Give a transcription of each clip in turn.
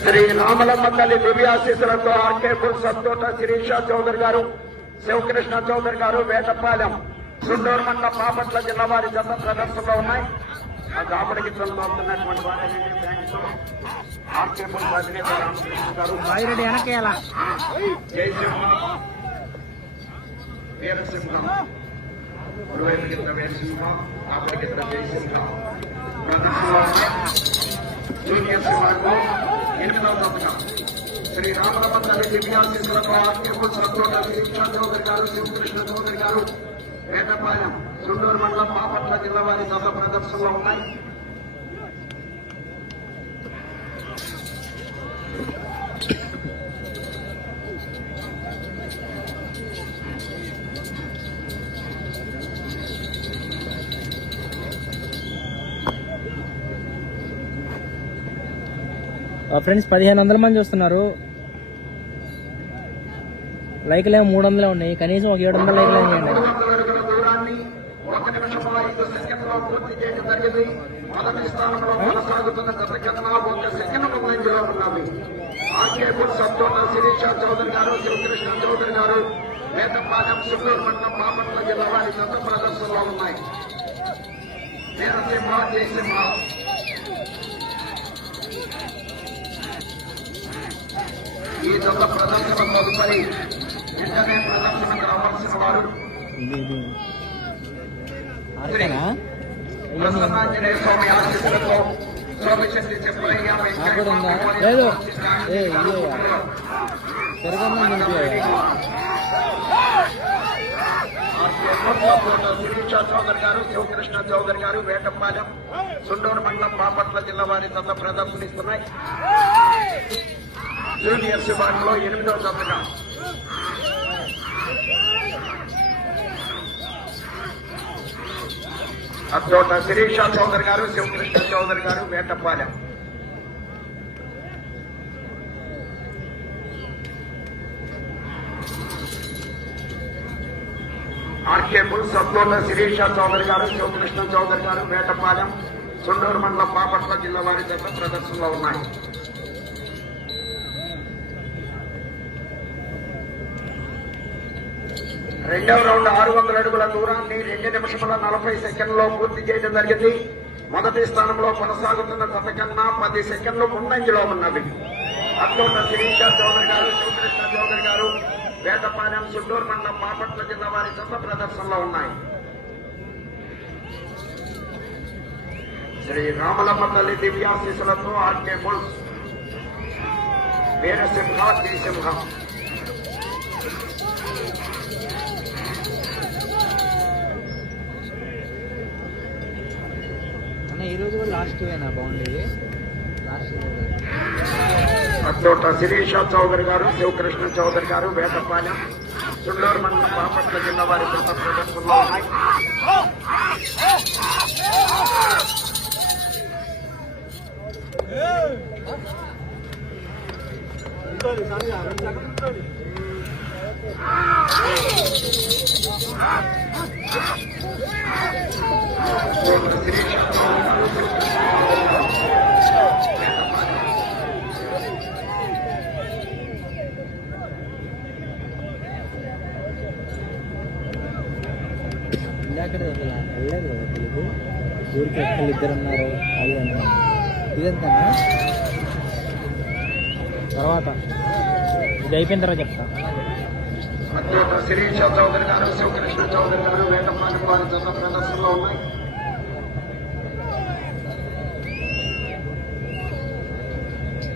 శ్రీ రామలమ్మ తల్లి దివ్యాశీసులతో ఆర్కేపుల్ సత్తోట శిరీష చౌదరి గారు శివకృష్ణ చౌదరి గారు వేటపాలెం సుండూరు మండల బాపట్ల జిల్లా వారి జత ప్రదర్శనలో ఉన్నాయి. ఆ కాపడికి తొలగుతున్నటువంటి వారిని బ్యాంకు ఆర్కేపూర్ అధినేత రామకృష్ణ గారు. బాయిరెడ్డి వెనకేయాలా జయసింహ వీరసింహం. కుడివైపు కింద వీరసింహ ఆపడి కింద జయసింహ. జూనియర్ సింహకు ఎనిమిదవ దశగా శ్రీ రామరమ్మ తల్లి దివ్యాశీసులకు ఆర్కేపు సత్రోట శిరీష చౌదరి గారు శివకృష్ణ చౌదరి గారు వేటపాలెం చుండూరు మండలం బాపట్ల జిల్లా వారి సభ ప్రదర్శనలో ఉన్నాయి. ఫ్రెండ్స్ పదిహేను వందల మంది చూస్తున్నారు. లైక్లు ఏమో మూడు వందలే ఉన్నాయి. కనీసం ఒక ఏడు వందల లైక్లు చేయండి మూడు వందల అడుగుల దూరాన్ని ఒక నిమిషం ఐదు సెకండ్లో పూర్తి జరిగింది మొదటి స్థానంలో కొనసాగుతున్న గత కన్నా ఒక సెకండ్ ముందంజలో ఉన్నవి. ఆర్కేపూర్ సత్తోట శిరీష చౌదరి గారు శివకృష్ణ చౌదరి గారు వేటపాలెం సుల్లూరు మండలం బాపట్ల జిల్లా వారి గత ప్రదర్శనలో ఉన్నాయి. వీరసింహ జయసింహ ఈ జత ప్రదర్శన తదుపరి వెంటనే ప్రదర్శనకు రావాల్సిన వారు. లేదు ఏ ఇదే పెరగన్నా శిరీష చౌదరి గారు శివకృష్ణ చౌదరి గారు వేటపాలెం సుండూరు మండలం బాపట్ల జిల్లా వారి జత ప్రదర్శనిస్తున్నాయి జూనియర్ విభాగంలో ఎనిమిదవ జతగా అచ్చోట శిరీష చౌదరి గారు శివకృష్ణ చౌదరి గారు వేటపాలెం. ఆర్కేపుల్ సబ్లోల శిరీష చౌదరి గారు శివకృష్ణ చౌదరి గారు వేటపాలెం సుండూరు మండలం బాపట్ల జిల్లా వారి దగ్గర ప్రదర్శనలో ఉన్నాయి. రెండవ రౌండ్ ఆరు వందల అడుగుల దూరాన్ని రెండు నిమిషముల నలభై సెకండ్లో పూర్తి చేయడం జరిగింది. మొదటి స్థానంలో కొనసాగుతున్న గత కన్నా పది సెకండ్లు ముందంజలో ఉన్నవి అత్తోట శిరీష చౌదరి గారు శివకృష్ణ చౌదరి గారు వేటపాలెం సుండూరు మండలం బాపట్ల జిల్లా వారి జత ప్రదర్శనలో ఉన్నాయి. శ్రీ రామలమ్మ తల్లి దివ్యాశీసులతో ఆర్కే బుల్స్. వీరసింహ జయసింహ అన్న ఈ రోజు కూడా లాస్ట్ వేనా బాగుండేది లాస్ట్ అత్తోట శిరీష చౌదరి గారు శివకృష్ణ చౌదరి గారు వేటపాలెం చుండూరు మండలం బాపట్ల జిల్లా వారి జత ప్రదర్శనలో ఉన్నాయి అత్తోట శిరీష చౌదరి గారు ఇందాక వెళ్ళలేదు కదా తెలుగు ఊరికి ఎక్కడ ఇద్దరు ఉన్నారు అది అన్న ఇదంతా తర్వాత ఇది అయిపోయిన తర్వాత చెప్తా అత్యంత శిరీష చౌదరి గారు శివకృష్ణ చౌదరి గారు వేటపాలెం వారి జత ప్రదర్శనలో ఉన్నాయి.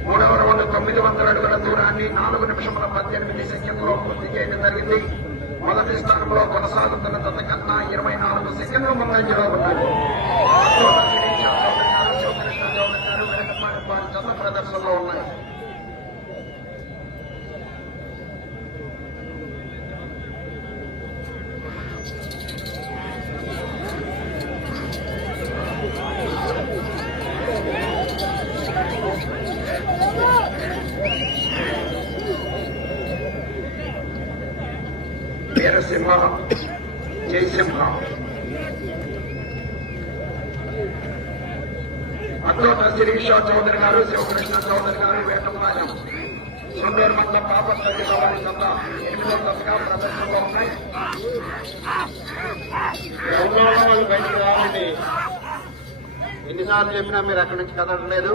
మూడవ రౌండ్ తొమ్మిది వందల అడుగుల దూరాన్ని నాలుగు నిమిషముల పద్దెనిమిది సెకండ్లో పూర్తి చేయడం జరిగింది. మొదటి స్థానంలో కొనసాగుతున్న జత కన్నా ఇరవై నాలుగు సెకండ్లు ముందంజలో ఉన్నాయి అత్యంత శిరీష చౌదరి గారు శివకృష్ణ చౌదరి గారు వేటపాలెం వారి జత ప్రదర్శనలో ఉన్నాయి సింహ జయసింహ. అత్తోట శిరీష చౌదరి గారు శివకృష్ణ చౌదరి గారు వేటపాలెం సుందర్ మండలం పాప తల్లి సంత ఎనిమిదో తరగతిగా ప్రదర్శనలో ఉన్నాయి. వాళ్ళు బయటికి రావాలండి ఎన్నిసార్లు చెప్పినా మీరు అక్కడి నుంచి కదలట్లేదు.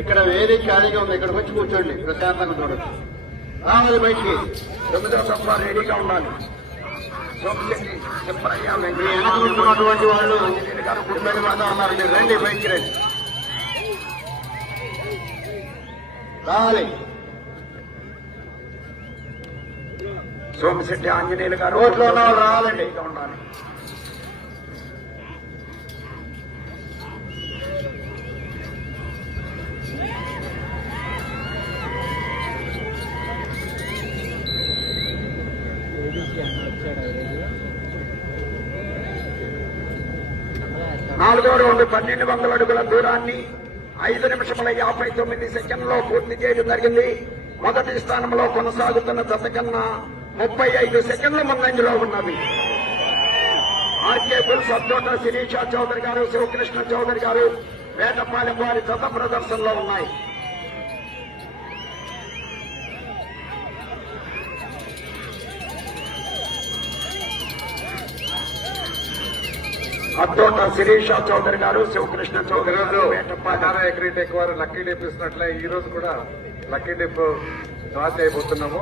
ఇక్కడ వేరే ఖాళీగా ఉంది. ఇక్కడికి వచ్చి కూర్చోండి. ప్రశాంతంగా చూడొచ్చు. రావాలి బయటికి తొమ్మిదో తప్ప రెడీగా ఉండాలి. సోమశెట్టి చెప్పయ్య మీ వెనక ఉన్నటువంటి వాళ్ళు ఇబ్బంది పడుతూ ఉన్నారు మీరు రండి బయటికి రండి. రావాలి. సోమశెట్టి ఆంజనేయులు గారు రోడ్లో ఉన్న వాళ్ళు రావాలండి. ఉండాలి. వాళ్ళు పన్నెండు వందల అడుగుల దూరాన్ని ఐదు నిమిషముల యాభై తొమ్మిది సెకండ్లో పూర్తి చేయడం జరిగింది. మొదటి స్థానంలో కొనసాగుతున్న జత కన్నా ముప్పై ఐదు సెకండ్ల ముందంజలో ఉన్నవి. ఆర్కే బుల్ సద్దోట శిరీష చౌదరి గారు శివకృష్ణ చౌదరి గారు వేటపాలెం వారి జత ప్రదర్శనలో ఉన్నాయి. అద్దోట శిరీష చౌదరి గారు శివకృష్ణ చౌదరి గారు పదహారు ఎకరీ టెక్ వారు లక్కీ డిప్ ఇస్తున్నట్లే ఈ రోజు కూడా లక్కీ డిప్ డ్రా చేయబోతున్నాము.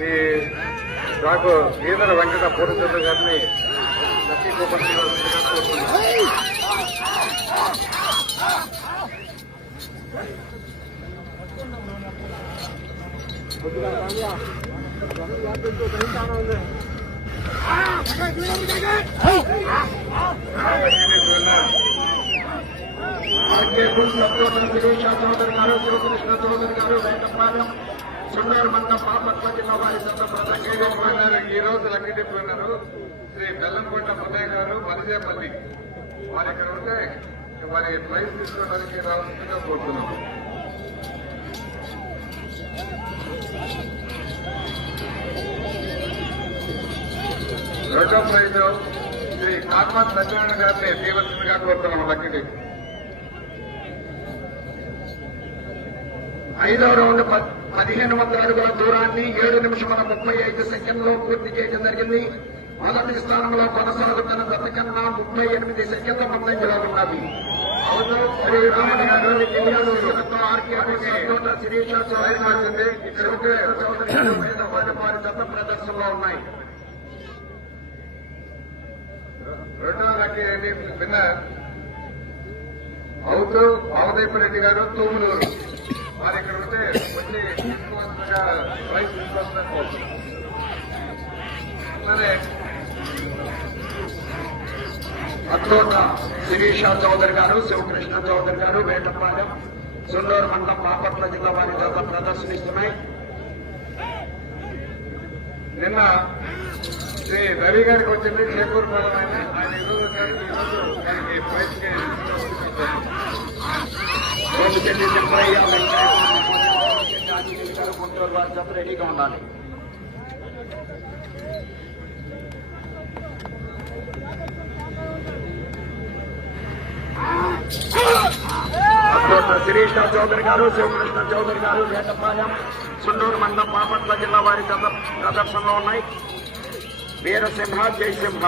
ఈ డ్రాకు ఈదర వెంకట పూర్ణచంద్ర గారిని లక్కీ కూపన్ చౌదరి గారు శివకృష్ణ చౌదరి గారు సుందర మండలం జిల్లా వారి ఈ రోజు లక్కీ శ్రీ బెల్లంకొండ పున్నయ్య గారు మలిజేపల్లి వారి ఇక్కడ ఉంటే వారి ప్రైజ్ తీసుకోవడానికి రావాల్సిందిగా కోరుతున్నాము రెండో ప్రైజ్ శ్రీ కాకమాత్ సత్యనారాయణ గారిని తీవలసిందిగా కోరుతున్నాము లక్కీ డిప్ రౌండ్ పదిహేను వందల అడుగుల దూరాన్ని ఏడు నిమిషముల ముప్పై ఐదు సెకండ్లో పూర్తి చేయడం జరిగింది. మొదటి స్థానంలో కొనసాగుతున్న గత కన్నా ముప్పై ఎనిమిది సెకండ్ల ముందంజలో ఉన్నది. శిరీష చౌదరి చౌదరి వారి జత ప్రదర్శనలో ఉన్నాయి. రెండవ లక్కీ విన్నర్ అవుతూ అవదీప్ రెడ్డి గారు తూములూరు వారు ఇక్కడ ఉంటే వచ్చి తీసుకోవాల్సిందిగా ప్రైజ్ తీసుకోవాల్సిన కోరుతున్నాం శిరీష చౌదరి గారు శివకృష్ణ చౌదరి గారు వేటపాలెం సుందూరు మండలం బాపట్ల జిల్లా వారి చేత ప్రదర్శనిస్తున్నాయి. నిన్న శ్రీ రవి గారికి వచ్చింది చేకూరు పదం ఆయన ఆయన ఈరోజు దానికి గుంటూరు రెడీగా ఉండాలి అత్తోట చౌదరి గారు శివకృష్ణ చౌదరి గారు వేటపాలెం సుండూరు మండలం బాపట్ల జిల్లా వారి ప్రదర్శనలో ఉన్నాయి. వీరసింహ జయసింహ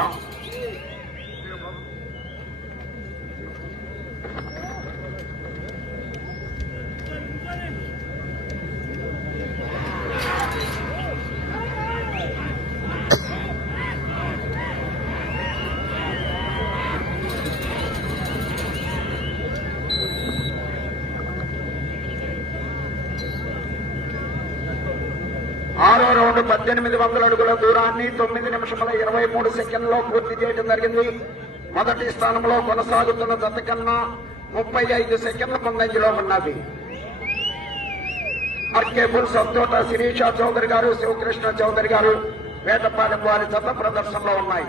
ఆరో రౌండ్ పద్దెనిమిది వందల అడుగుల దూరాన్ని తొమ్మిది నిమిషముల ఇరవై మూడు సెకండ్లో పూర్తి చేయడం జరిగింది. మొదటి స్థానంలో కొనసాగుతున్న జత కన్నా ముప్పై ఐదు సెకండ్ల ముందంజలో ఉన్నది ఆర్కేబుల్ సత్తోట శిరీష చౌదరి గారు శివకృష్ణ చౌదరి గారు వేటపాలెం వారి జత ప్రదర్శనలో ఉన్నాయి.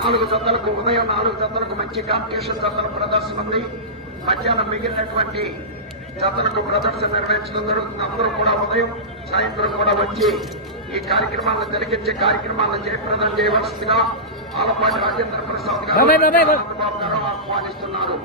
నాలుగు జతలకు ఉదయం నాలుగు జతలకు మంచి కాంపిటీషన్ జతల ప్రదర్శన ఉంది. మధ్యాహ్నం మిగిలినటువంటి జతలకు ప్రదర్శన నిర్వహించడం జరుగుతుంది. అందరూ కూడా ఉదయం సాయంత్రం కూడా వచ్చి ఈ కార్యక్రమాలను జరిగించే కార్యక్రమాలను జయప్రదం చేయవలసిందిగా ఆలపాటి రాజేంద్ర ప్రసాద్ గారు ఆహ్వానిస్తున్నారు.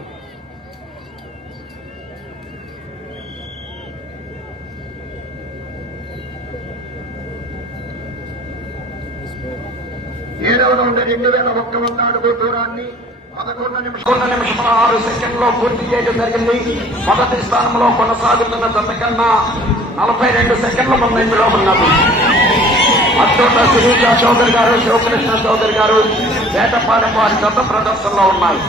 ఏడవ నుండి రెండు వేల ఒక్క వంద అడుగు దూరాన్ని పదకొండు నిమిషం నిమిషముల ఆరు సెకండ్లో పూర్తి చేయడం జరిగింది. మొదటి స్థానంలో కొనసాగుతున్న తనకన్నా కన్నా నలభై రెండు సెకండ్ల ముందంజలో ఉన్నారు అత్యంత సునీత చౌదరి గారు శివకృష్ణ చౌదరి గారు వేటపాలెం వారి గత ప్రదర్శనలో ఉన్నాయి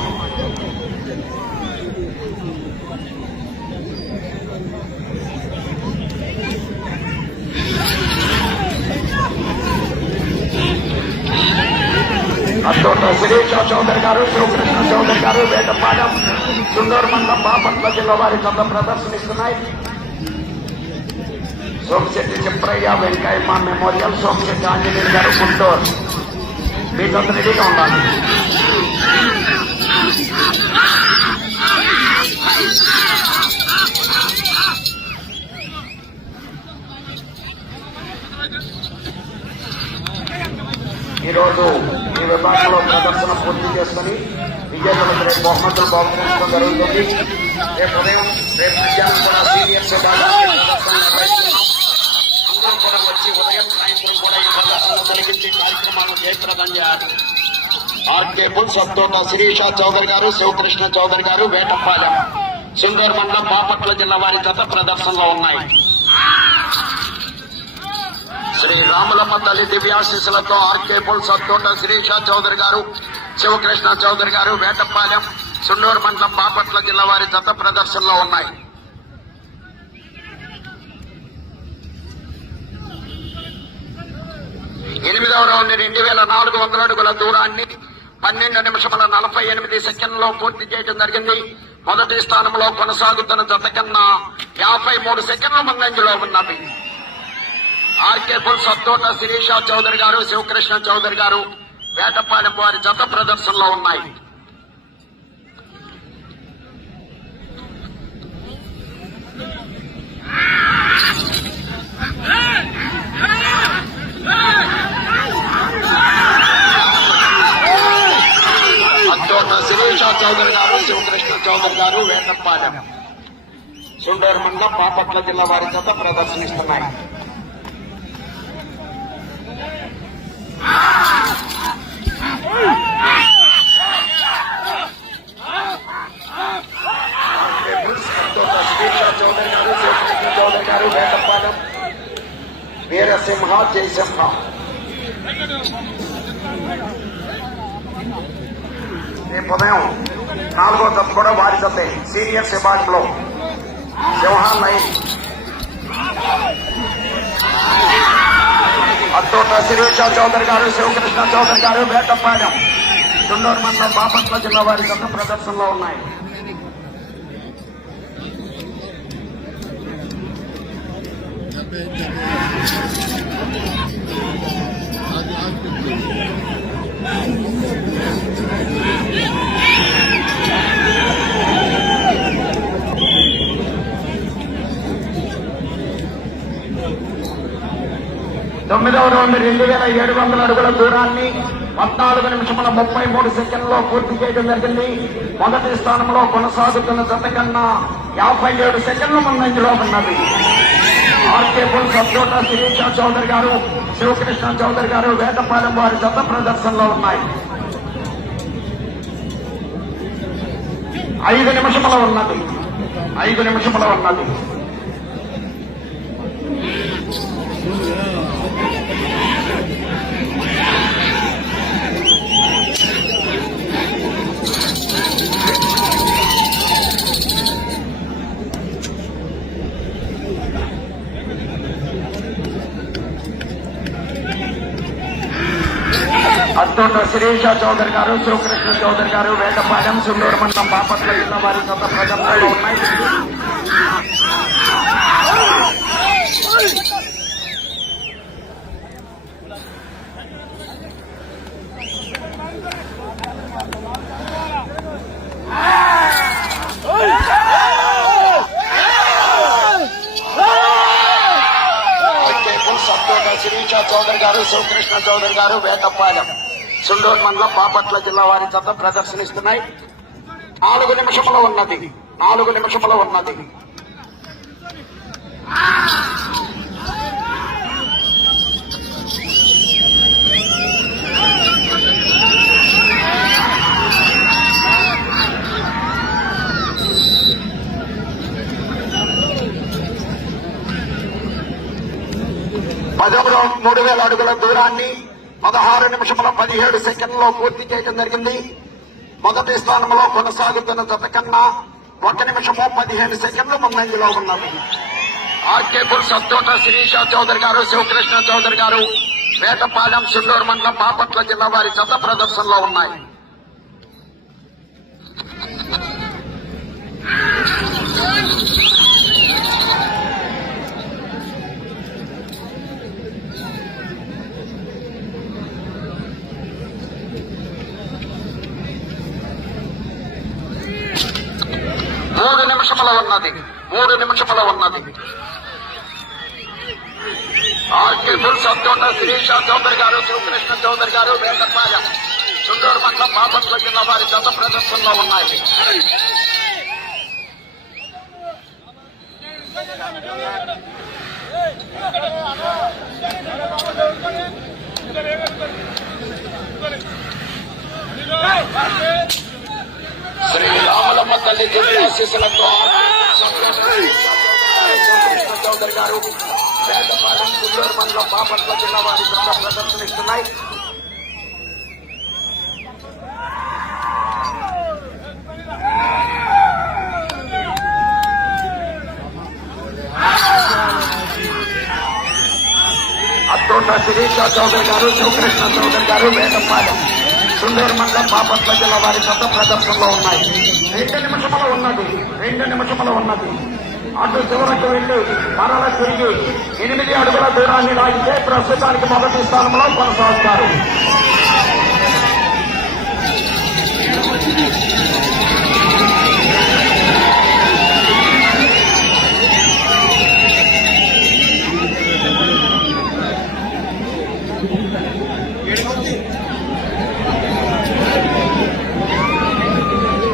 అతోట శిరీష చౌదరి గారు శివకృష్ణ చౌదరి గారు వేటపాడం సుందూరు మండలం బాపట్ల జిల్లా వారి కొంత ప్రదర్శనిస్తున్నాయి. సోమశెట్టి చిప్రయ్య వెంకయ్యమ్మ మెమోరియల్ సోమశెట్టి ఆంజనేయులు గారు గుంటూరు. మీకంత రెడీగా ఉండాలి ఈరోజు ఈ విభాగంలో ప్రదర్శన పూర్తి చేసుకుని విజేతలకు రేపు బహుమతులు బాగుపరచడం జరుగుతుంది రేపు ఉదయం రేపు మధ్యాహ్నం కూడా సీనియర్స్ విభాగానికి ప్రదర్శన నిర్వహిస్తున్నాం అందరూ కూడా వచ్చి ఉదయం సాయంత్రం కూడా ఈ ప్రదర్శన జరిగించి కార్యక్రమాలను జయప్రదం సత్తోట శిరీష చౌదరి గారు శివకృష్ణ చౌదరి గారు వేటపాలెం సుందర్ మండలం బాపట్ల జిల్లా వారి గత ప్రదర్శనలో ఉన్నాయి. శ్రీ రాములమ్మ తల్లి దివ్యాశీస్సులతో ఆర్కేపుల్ సత్తోట శిరీష చౌదరి గారు శివకృష్ణ చౌదరి గారు వేటపాలెం సుండూరు మండలం బాపట్ల జిల్లా వారి జత ప్రదర్శనలో ఉన్నాయి. ఎనిమిదవ రౌండ్ రెండు వేల నాలుగు వందల అడుగుల దూరాన్ని పన్నెండు నిమిషముల నలభై ఎనిమిది సెకండ్లో పూర్తి చేయడం జరిగింది. మొదటి స్థానంలో కొనసాగుతున్న జత కన్నా యాభై మూడు సెకండ్ల ముందంజలో ఉన్నది. ఆర్కే పుల్ సత్తోట శిరీష చౌదరి గారు శివకృష్ణ చౌదరి గారు వేటపాలెం వారి జత ప్రదర్శనలో ఉన్నాయి అత్తోట శిరీష చౌదరి గారు శివకృష్ణ చౌదరి గారు వేటపాలెం సుండూరు మండలం బాపట్ల జిల్లా వారి జత ప్రదర్శనిస్తున్నాయి. చౌదరి గారు శివకృష్ణ చౌదరి గారు వేటపాలెం వీరసింహ జయసింహ రేపు ఉదయం నాలుగో జత కూడా వారి జతే సీనియర్ విభాగంలో సింహాన్ లైన్ అత్తోట శిరీష చౌదరి గారు శివకృష్ణ చౌదరి గారు వేటపాలెం చుండూరు మండలం బాపట్ల జిల్లా వారి గత ప్రదర్శనలో ఉన్నాయి తొమ్మిదవ రౌండ్ రెండు వేల ఏడు వందల అడుగుల దూరాన్ని పద్నాలుగు నిమిషముల ముప్పై మూడు సెకండ్లో పూర్తి చేయడం జరిగింది. మొదటి స్థానంలో కొనసాగుతున్న జత కన్నా యాభై ఏడు సెకండ్ల ముందంజలో ఉన్నది. ఆర్కే పుల్ సబ్జోట శిరీష చౌదరి గారు శివకృష్ణ చౌదరి గారు వేటపాలెం వారి జత ప్రదర్శనలో ఉన్నాయి. ఐదు నిమిషముల ఉన్నది. ఐదు నిమిషముల ఉన్నది అత్తోట శిరీష చౌదరి గారు శివకృష్ణ చౌదరి గారు వేటపాలెం సుండూరు మండలం బాపట్ల జిల్లా వారి గత ప్రజల్లో ఉన్నాయి. సత్తోట శిరీష చౌదరి గారు శివకృష్ణ చౌదరి గారు వేటపాలెం సుండూరు మండలం బాపట్ల జిల్లా వారి జత ప్రదర్శనిస్తున్నాయి. నాలుగు నిమిషంలో ఉన్నది. నాలుగు నిమిషంలో ఉన్నది. పదమూడు మూడు వేల అడుగుల దూరాన్ని పదహారు నిమిషముల పదిహేడు సెకండ్లో పూర్తి చేయడం జరిగింది. మొదటి స్థానంలో కొనసాగుతున్న జత కన్నా ఒక నిమిషము పదిహేను సెకండ్లు ముందంజలో ఉన్నాము. ఆర్కేపూర్ సత్తోట శిరీష చౌదరి గారు శివకృష్ణ చౌదరి గారు వేటపాలెం సుండూరు మండలం బాపట్ల జిల్లా వారి జత ప్రదర్శనలో ఉన్నాయి మూడు నిమిషముల ఉన్నది. మూడు నిమిషముల ఉన్నది. ఆర్కే ఫుల్ శిరీష చౌదరి గారు శివకృష్ణ చౌదరి గారు వేటపాలెం సుందూరు మండలం బాపట్ల జిల్లా వారి గత ప్రదర్శనలో ఉన్నాయి. Hey! శ్రీ రామలమ్మ తల్లి దివ్య ఆశీస్సులతో శివకృష్ణ చౌదరి గారు వేటపాలెం సుందూరు మండలం బాపట్ల జిల్లా వారి గత ప్రదర్శనిస్తున్నాయి అత్తోట శిరీష చౌదరి గారు శివకృష్ణ చౌదరి గారు వేటపాలెం సుందర మండలం బాపట్ల జిల్లా వారి పెద్ద ప్రదర్శనలో ఉన్నాయి. రెండు నిమిషముల ఉన్నది. రెండు నిమిషముల ఉన్నది. అటు చివరకు వెళ్ళి. మరల తిరిగి. ఎనిమిది అడుగుల దూరాన్ని లాగితే ప్రస్తుతానికి మొదటి స్థానంలో కొనసాగుతారు.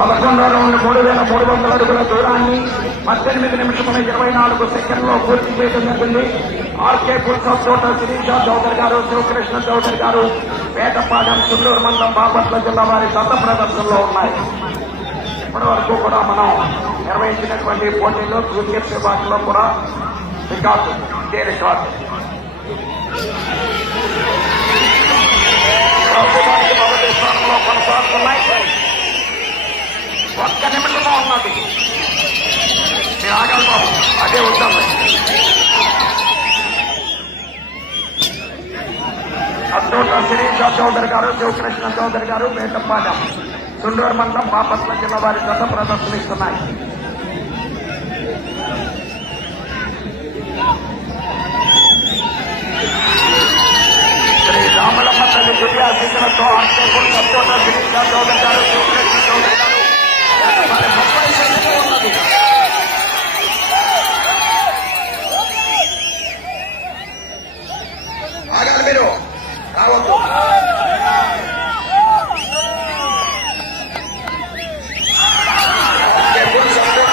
పదకొండో రౌండ్ మూడు వేల మూడు వందల అడుగుల దూరాన్ని పద్దెనిమిది నిమిషముల ఇరవై నాలుగు సెకండ్లో పూర్తి చేయడం జరిగింది. ఆర్కే పుల్సఫ్ తోట శిరీష చౌదరి గారు శివకృష్ణ చౌదరి గారు పేటపాలెం చుండూరు మండలం బాపట్ల జిల్లా వారి గత ప్రదర్శనలో ఉన్నాయి. ఇప్పటి వరకు కూడా మనం నిర్వహించినటువంటి పోటీలో క్రికెట్ విభాగంలో కూడా రికార్డు ఇదే రికార్డు. ప్రస్తుతానికి మొదటి స్థానంలో కొనసాగుతున్నాయి. ఒక్క నిమిషంలో ఉన్నది నేను ఆగాలి బాబు అదే ఉంటాను అత్తోట శిరీష చౌదరి గారు శివకృష్ణ చౌదరి గారు మేటపాలెం సుండూరు మండలం బాపట్ల జిల్లా వారి చేత ప్రదర్శనిస్తున్నాయి. శ్రీ రామలమ్మ తల్లి దివ్యాశీసులతో అత్యకులు సత్తోట శిరీష చౌదరి గారు శివకృష్ణ చౌదరి గారు మేటపాలెం ముప్పై సెకండ్లు ఉన్నది ఆగాలి మీరు రావద్దు అత్యకులు సత్తోట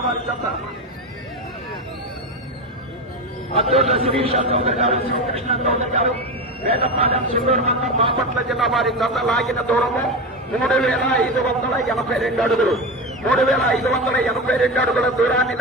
వారి జత అద్దూర్ల శిరీష చౌదరి గారు శివకృష్ణ గారు వేదపాలెం సింగూరు మండలం బాపట్ల జిల్లా వారి జత లాగిన దూరము మూడు వేల ఐదు వందల ఎనభై రెండు అడుగులు. మూడు వేల ఐదు వందల ఎనభై రెండు అడుగుల దూరాన్ని